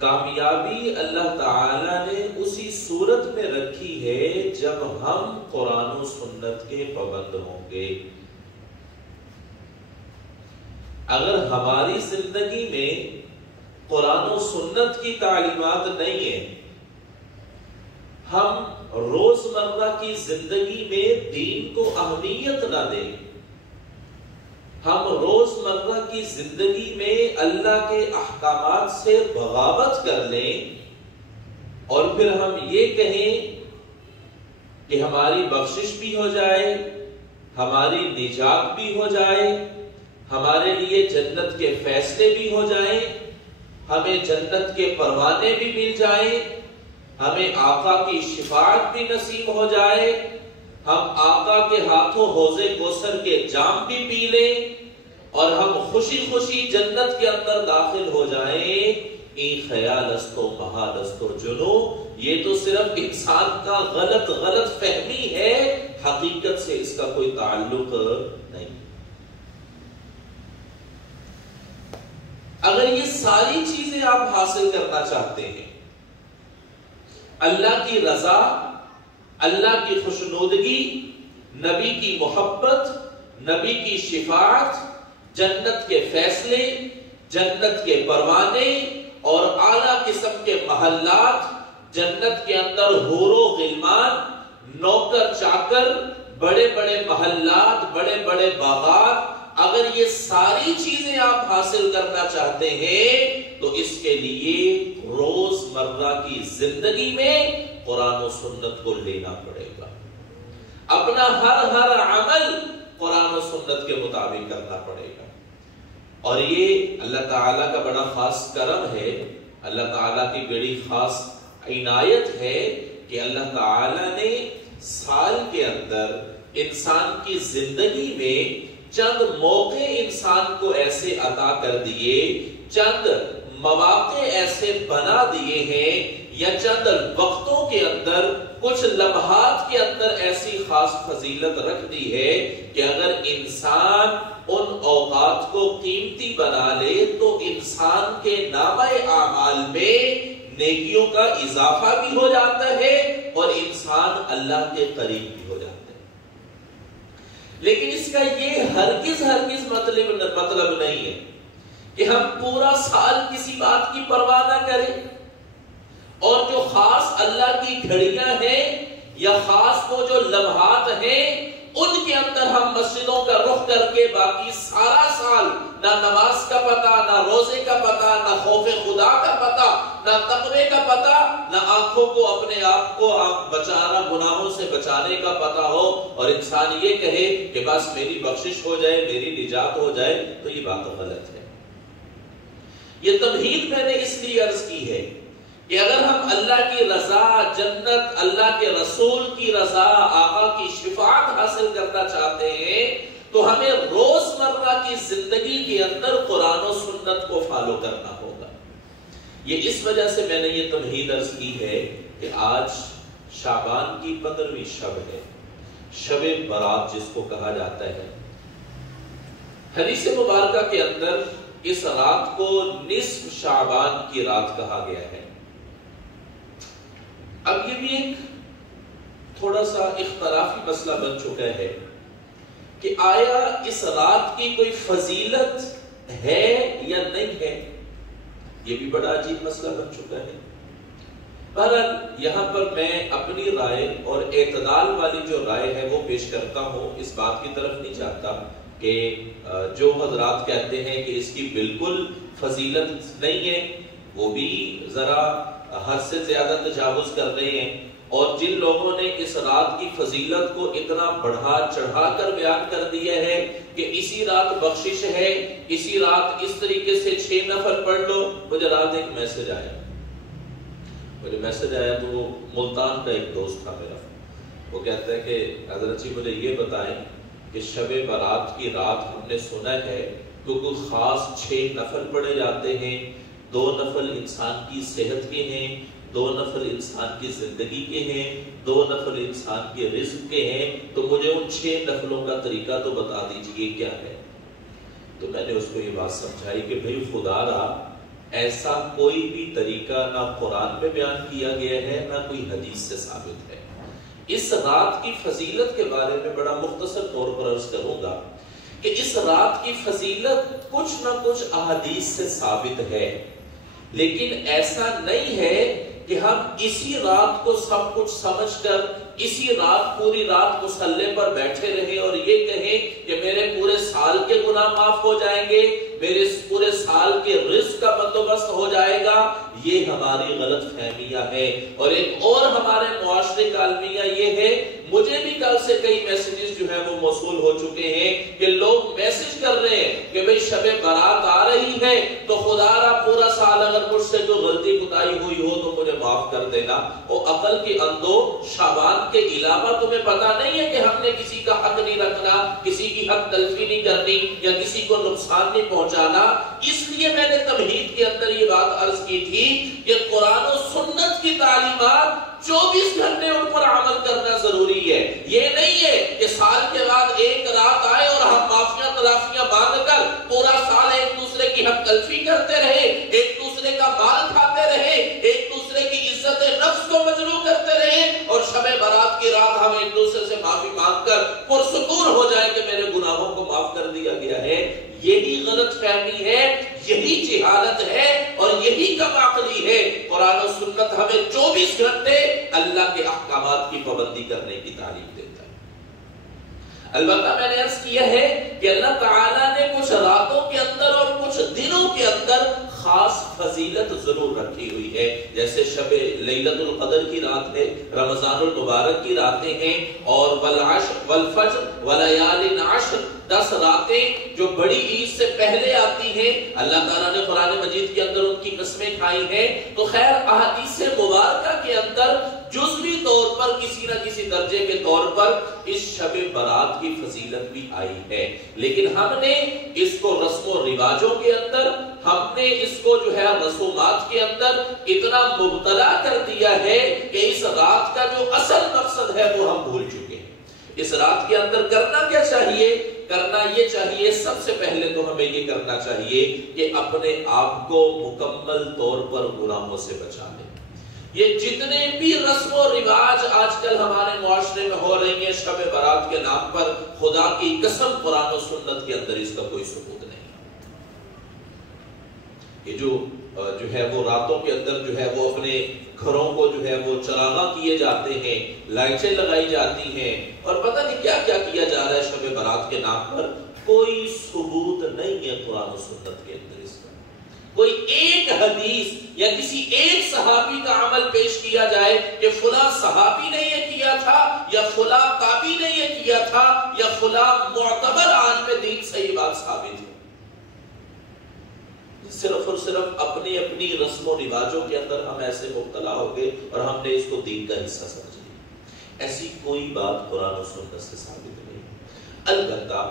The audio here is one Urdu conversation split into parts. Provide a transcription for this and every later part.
کامیابی اللہ تعالیٰ نے اسی صورت میں رکھی ہے جب ہم قرآن و سنت کے پابند ہوں گے۔ اگر ہماری زندگی میں قرآن و سنت کی تعلیمات نہیں ہیں، ہم روزمرہ کی زندگی میں دین کو اہمیت نہ دیں، ہم روزمرہ کی زندگی میں اللہ کے احکامات سے بغاوت کر لیں اور پھر ہم یہ کہیں کہ ہماری بخشش بھی ہو جائے، ہماری نجات بھی ہو جائے، ہمارے لیے جنت کے فیصلے بھی ہو جائیں، ہمیں جنت کے پروانے بھی مل جائیں، ہمیں آقا کی شفاعت بھی نصیب ہو جائے، ہم آقا کے ہاتھوں حوض کوثر کے جام بھی پی لیں اور ہم خوشی خوشی جنت کے اندر داخل ہو جائیں، این خیال است و محال است و جنو، یہ تو صرف انسان کا غلط فہمی ہے، حقیقت سے اس کا کوئی تعلق نہیں۔ اگر یہ ساری چیزیں آپ حاصل کرنا چاہتے ہیں، اللہ کی رضا، اللہ کی خوشنودگی، نبی کی محبت، نبی کی شفاعت، جنت کے فیصلے، جنت کے پروانے اور اعلیٰ قسم کے محلات، جنت کے اندر حور و غلمان، نوکر چاکر، بڑے بڑے محلات، بڑے بڑے باغات، اگر یہ ساری چیزیں آپ حاصل کرنا چاہتے ہیں تو اس کے لیے روزمرہ کی زندگی میں قرآن و سنت کو لینا پڑے گا، اپنا ہر عمل قرآن و سنت کے مطابق کرنا پڑے گا۔ اور یہ اللہ تعالیٰ کا بڑا خاص کرم ہے، اللہ تعالیٰ کی بڑی خاص عنایت ہے کہ اللہ تعالیٰ نے سال کے اندر انسان کی زندگی میں چند موقع انسان کو ایسے عطا کر دیے، چند مواقع ایسے بنا دیے ہیں، یا چند وقتوں کے اندر، کچھ لمحات کے اندر ایسی خاص فضیلت رکھ دی ہے کہ اگر انسان ان اوقات کو قیمتی بنا لے تو انسان کے نامہ اعمال میں نیکیوں کا اضافہ بھی ہو جاتا ہے اور انسان اللہ کے قریب بھی ہو جاتا ہے۔ لیکن اس کا یہ ہرگز مطلب نہیں ہے کہ ہم پورا سال کسی بات کی پرواہ نہ کریں اور جو خاص اللہ کی گھڑیاں ہیں یا خاص وہ جو لمحات ہیں ان کے اندر ہم مسجدوں کا رخ کر کے باقی سارا سال نہ نماز کا پتہ، نہ روزے کا پتہ، نہ خوف خدا کا پتہ، نہ تقوی کا پتہ، نہ آنکھوں کو اپنے آپ کو بچانا، گناہوں سے بچانے کا پتہ ہو اور انسان یہ کہے کہ بس میری بخشش ہو جائے، میری نجات ہو جائے، تو یہ بات غلط ہے۔ یہ تمہید میں نے اس لیے عرض کی ہے کہ اگر ہم اللہ کی رضا، جنت، اللہ کے رسول کی رضا، آقا کی شفاعت حاصل کرنا چاہتے ہیں تو ہمیں روزمرہ کی زندگی کے اندر قرآن و سنت کو فالو کرنا ہوگا۔ یہ اس وجہ سے میں نے یہ تمہید عرض کی ہے کہ آج شعبان کی 15ویں شب ہے، شب برات جس کو کہا جاتا ہے۔ حدیث مبارکہ کے اندر اس رات کو نصف شعبان کی رات کہا گیا ہے۔ اب یہ بھی ایک تھوڑا سا اختلافی مسئلہ بن چکا ہے کہ آیا اس رات کی کوئی فضیلت ہے یا نہیں ہے، یہ بھی بڑا عجیب مسئلہ بن چکا ہے۔ بہرحال یہاں پر میں اپنی رائے اور اعتدال والی جو رائے ہے وہ پیش کرتا ہوں، اس بات کی طرف نہیں جاتا کہ جو حضرات کہتے ہیں کہ اس کی بالکل فضیلت نہیں ہے وہ بھی ذرا حد سے زیادہ تجاوز کر رہے ہیں، اور جن لوگوں نے اس رات کی فضیلت کو اتنا بڑھا چڑھا کر بیان کر دیا ہے کہ اسی رات بخشش ہے، اسی رات اس طریقے سے 6 نفل پڑھ لو۔ مجھے رات ایک میسج آیا تو وہ ملتان کا ایک دوست تھا میرا، وہ کہتا ہے کہ حضرت جی مجھے یہ بتائیں کہ شب برات کی رات ہم نے سنا ہے کہ کوئی خاص 6 نفل پڑھے جاتے ہیں، 2 نفل انسان کی صحت کے ہیں، 2 نفل انسان کی زندگی کے ہیں، 2 نفل انسان کے رزق کے ہیں، تو مجھے ان 6 نفلوں کا طریقہ تو بتا دیجئے کیا ہے۔ تو میں نے اس کو یہ بات سمجھائی کہ بھئی خدا را ایسا کوئی بھی طریقہ نہ قرآن میں بیان کیا گیا ہے نہ کوئی حدیث سے ثابت ہے۔ اس رات کی فضیلت کے بارے میں بڑا مختصر طور پر عرض کروں گا کہ اس رات کی فضیلت کچھ نہ کچھ احادیث سے ثابت ہے، لیکن ایسا نہیں ہے کہ ہم اسی رات کو سب کچھ سمجھ کر اسی رات پوری رات مصلی پر بیٹھے رہیں اور یہ کہیں کہ میرے پورے سال کے گناہ معاف ہو جائیں گے، میرے پورے سال کے رزق کا بندوبست ہو جائے گا۔ یہ ہماری غلط فہمیاں ہے۔ اور ایک اور ہمارے معاشرے کا المیہ یہ ہے، مجھے بھی کل سے کئی میسیجز جو ہیں وہ موصول ہو چکے ہیں کہ لوگ میسج کر رہے ہیں کہ بھئی شب برات آ رہی ہے تو خدا را پورا سال اگر مجھ سے جو غلطی کوتاہی ہوئی ہو تو مجھے معاف کر دینا۔ وہ عقل کی اندھو، شعبان کے علاوہ تمہیں پتا نہیں ہے کہ ہم نے کسی کا حق نہیں رکھنا، کسی کی حق تلفی نہیں کرنی یا کسی کو نقصان نہیں پہنچانا۔ اس لیے میں نے تمہید کے اندر یہ بات عرض کی تھی کہ قرآن و سنت کی تعلیمات 24 گھنٹے ان پر عمل کرنا ضروری ہے۔ یہ نہیں ہے کہ سال کے بعد ایک رات آئے اور ہم معافیاں تلافیاں مانگ کر پورا سال ایک دوسرے کی حق تلفی کرتے رہے، ایک دوسرے کا مال کھاتے رہے، ایک دوسرے کی عزت نفس کو مجروح کرتے رہے اور شب برات کی رات ہم ایک دوسرے سے معافی مانگ کر پرسکون ہو جائے کہ میرے گناہوں کو معاف کر دیا گیا ہے۔ یہی غلط فہمی ہے، یہی جہالت ہے اور یہی کم عقلی ہے۔ قرآن و سنت ہمیں 24 گھنٹے اللہ کے احکامات کی پابندی کرنے کی تعلیم دیتا ہے۔ البتہ میں نے عرض کیا ہے کہ اللہ تعالیٰ نے کچھ راتوں کے اندر اور کچھ دنوں کے اندر خاص فضیلت ضرور رکھی ہوئی ہے، جیسے شب لیلۃ القدر کی رات ہے، رمضان المبارک کی راتیں ہیں، اور والعشر والفجر ولیال عشر 10 راتیں جو بڑی عید سے پہلے آتی ہیں، اللہ تعالیٰ نے قرآن مجید کے اندر ان کی قسمیں کھائی ہیں۔ تو خیر احادیث مبارکہ کے اندر جزوی طور پر کسی نہ کسی درجے کے طور پر اس شب برات کی فضیلت بھی آئی ہے، لیکن ہم نے اس کو رسم و رواجوں کے اندر، ہم نے اس کو جو ہے رسومات کے اندر اتنا مبتلا کر دیا ہے کہ اس رات کا جو اصل مقصد ہے وہ ہم بھول چکے ہیں۔ اس رات کے اندر کرنا کیا چاہیے؟ کرنا یہ چاہیے، سب سے پہلے تو ہمیں یہ کرنا چاہیے کہ اپنے آپ کو مکمل طور پر گناہوں سے بچا لیں۔ یہ جتنے بھی رسم و رواج آج کل ہمارے معاشرے میں ہو رہی ہیں شب برات کے نام پر، خدا کی قسم قرآن و سنت کے اندر اس کا کوئی ثبوت نہیں۔ یہ جو ہے وہ راتوں کے اندر جو ہے وہ اپنے گھروں کو جو ہے وہ چراغاں کیے جاتے ہیں، لائٹیں لگائی جاتی ہیں اور پتہ نہیں کیا کیا کیا جا رہا ہے شب برات کے نام پر، کوئی ثبوت نہیں ہے قرآن و سنت کے اندر اس کا۔ کوئی ایک حدیث یا کسی ایک صحابی کا عمل پیش کیا جائے کہ فلاں صحابی نے یہ کیا تھا یا فلاں تابعی نے یہ کیا تھا یا فلاں معتبر عالم دین سے یہ بات ثابت ہے۔ صرف اور صرف اپنی اپنی رسم و رواجوں کے اندر ہم ایسے مبتلا ہو گئے اور ہم نے اس کو دین کا حصہ سمجھ لیا۔ ایسی کوئی بات قرآن و سنت سے ثابت نہیں۔ البتہ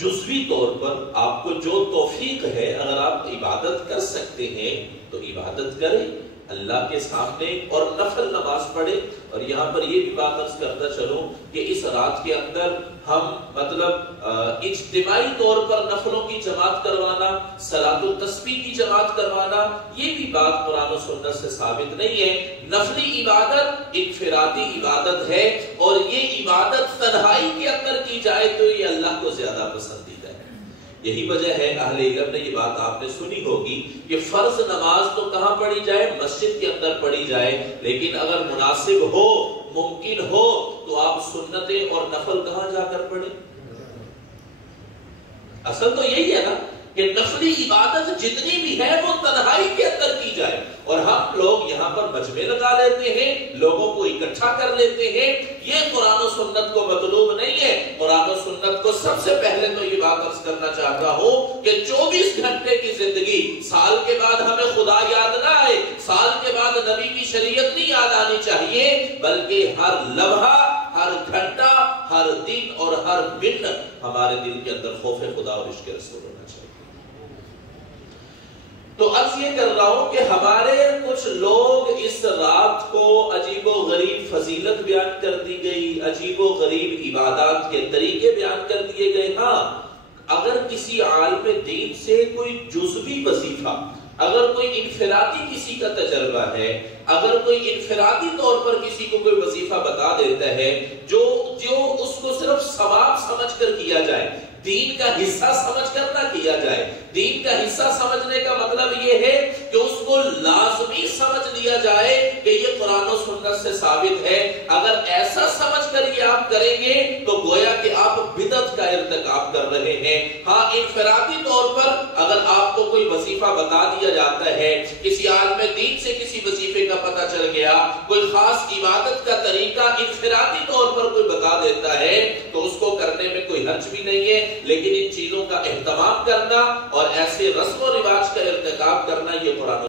جزوی طور پر آپ کو جو توفیق ہے، اگر آپ عبادت کر سکتے ہیں تو عبادت کریں اللہ کے سامنے اور نفل نماز پڑھیں۔ اور یہاں پر یہ بھی بات عرض کرتا چلوں کہ اس رات کے اندر ہم مطلب اجتماعی طور پر نفلوں کی جماعت کروانا، صلاۃ التسبیح کی جماعت کروانا، یہ بھی بات قرآن و سنت سے ثابت نہیں ہے۔ نفلی عبادت انفرادی عبادت ہے اور یہ عبادت تنہائی کے اندر کی جائے تو یہ اللہ کو زیادہ پسندیدہ ہے۔ یہی وجہ ہے اہل علم نے یہ بات آپ نے سنی ہوگی کہ فرض نماز تو کہاں پڑھی جائے؟ مسجد کے اندر پڑھی جائے، لیکن اگر مناسب ہو، ممکن ہو تو آپ سنتیں اور نفل کہاں جا کر پڑھیں؟ اصل تو یہی ہے نا کہ نفلی عبادت جتنی بھی ہے وہ تنہائی کے اندر کی جائے، اور ہم لوگ یہاں پر مجمع لگا لیتے ہیں، لوگوں کو اکٹھا کر لیتے ہیں۔ یہ قرآن و سنت کو مطلوب نہیں ہے۔ قرآن و سنت کو سب سے پہلے تو یہ بات عرض کرنا چاہتا ہوں کہ 24 گھنٹے کی زندگی، سال کے بعد ہمیں خدا یاد نہ آئے، سال کے بعد نبی کی شریعت نہیں یاد آنی چاہیے، بلکہ ہر لمحہ، ہر گھنٹہ، ہر دن اور ہر منٹ ہمارے دل کے اندر خوف خدا اور عشق رسول ہونا چاہیے۔ تو عرض یہ کر رہا ہوں کہ ہمارے کچھ لوگ اس رات کو عجیب و غریب فضیلت بیان کر دی گئی، عجیب و غریب عبادات کے طریقے بیان کر دیے گئے۔ ہاں، اگر کسی عالم دین سے کوئی جزوی وظیفہ اگر کوئی انفرادی کسی کا تجربہ ہے، اگر کوئی انفرادی طور پر کسی کو کوئی وظیفہ بتا دیتا ہے جو اس کو صرف ثواب سمجھ کر کیا جائے، دین کا حصہ سمجھ کر نہ کیا جائے، دین کا حصہ سمجھنے کا مطلب یہ ہے کہ اس کو لازمی سمجھ لیا جائے کہ یہ قرآن و سنت سے ثابت ہے، اگر ایسا سمجھ کر یہ آپ کریں گے تو گویا کہ آپ بدعت کا ارتکاب کر رہے ہیں۔ ہاں انفرادی طور پر اگر آپ کو کوئی وظیفہ بتا دیا جاتا ہے، کسی عالم دین سے کسی وظیفے کا پتہ چل گیا، کوئی خاص عبادت کا طریقہ انفرادی طور پر کوئی بتا دیتا ہے تو اس کو کرنے میں کوئی حرج بھی نہیں ہے، لیکن ان چیزوں کا اہتمام کرنا اور ایسے رسم و رواج کا ارتکاب کرنا یہ قرآن